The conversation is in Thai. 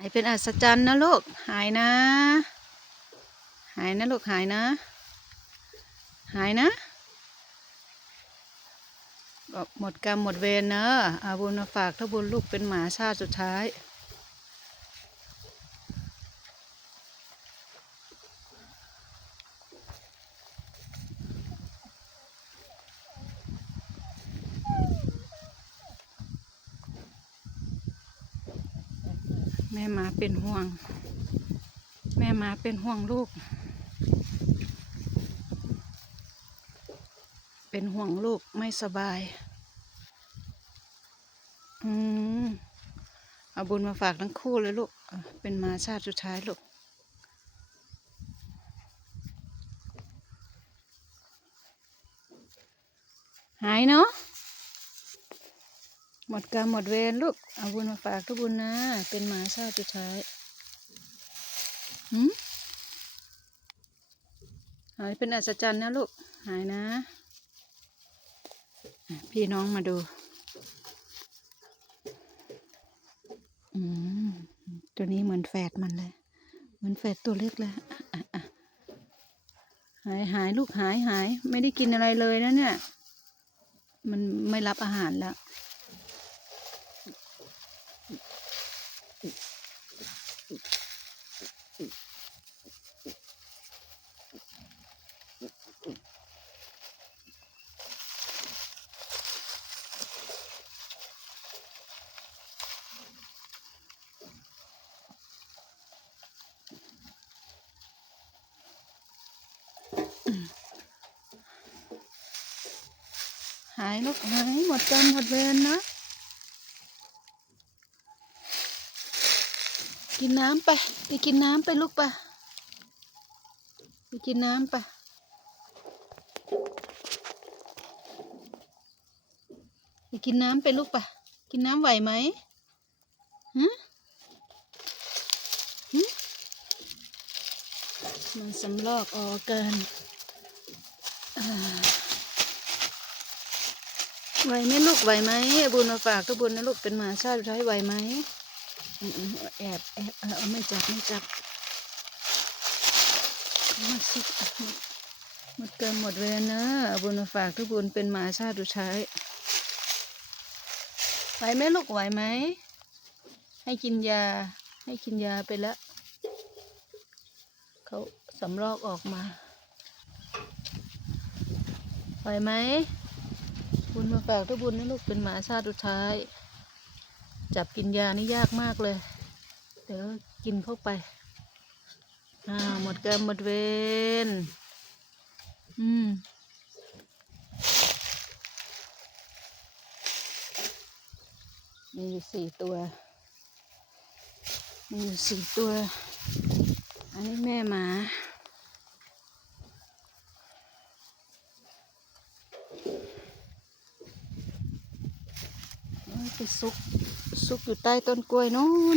หายเป็นอัศจรรย์นะลูก หายนะ หายนะลูกหายนะ หายนะหมดกรรมหมดเวรเนอะอาบุญมาฝากถ้าบุญลูกเป็นหมาชาติสุดท้าย ม่มาเป็นห่วง แม่มาเป็นห่วงลูก เป็นห่วงลูกไม่สบาย อืมเอาบุญมาฝากทั้งคู่เลยลูก เป็นมาชาติสุดท้ายลูกหายเนาะ หมดกรรมหมดเวรลูก เอาบุญมาฝากทุกบุญนะ เป็นหมาชาติสุดท้ายหืมหายเป็นอัศจรรย์นะลูก หายนะ พี่น้องมาดู อืม ตัวนี้เหมือนแฝดมันเลย เหมือนแฝดตัวเล็กเลยหายหายลูกหายหาย ไม่ได้กินอะไรเลยนะเนี่ย มันไม่รับอาหารแล้ว หายลูกหายหมด กินน้ำไปไปกินน้ำไปลูกไปไปกินน้ำไปไปกินน้ำไปลูกไปกินน้ำไหวไหมฮะหึมันสำลอกออกเกินไหวไหมลูกไหวไหมบุญมาฝากก็บุญนะลูกเป็นหมาชาติสุดท้ายไหวไหม แอบแอบเออไม่จับไม่จับมาสิหมดเกินหมดเวรนะบุญมาฝากทุกบุญเป็นหมาชาติสุดท้ายไหวไหมลูกไหวไหม ให้กินยา ให้กินยาไปแล้วเขาสำรอกออกมาไหวไหม บุญมาฝากทุกบุญนะลูกเป็นหมาชาติสุดท้าย จับกินยานี่ยากมากเลย เดี๋ยวกินเข้าไปอ่าหมดกรรมหมดเวรอืมมีอยู่สี่ตัว มีอยู่สี่ตัว อันนี้แม่หมา ไปซุก ซุกอยู่ใต้ต้นกล้วยนู้น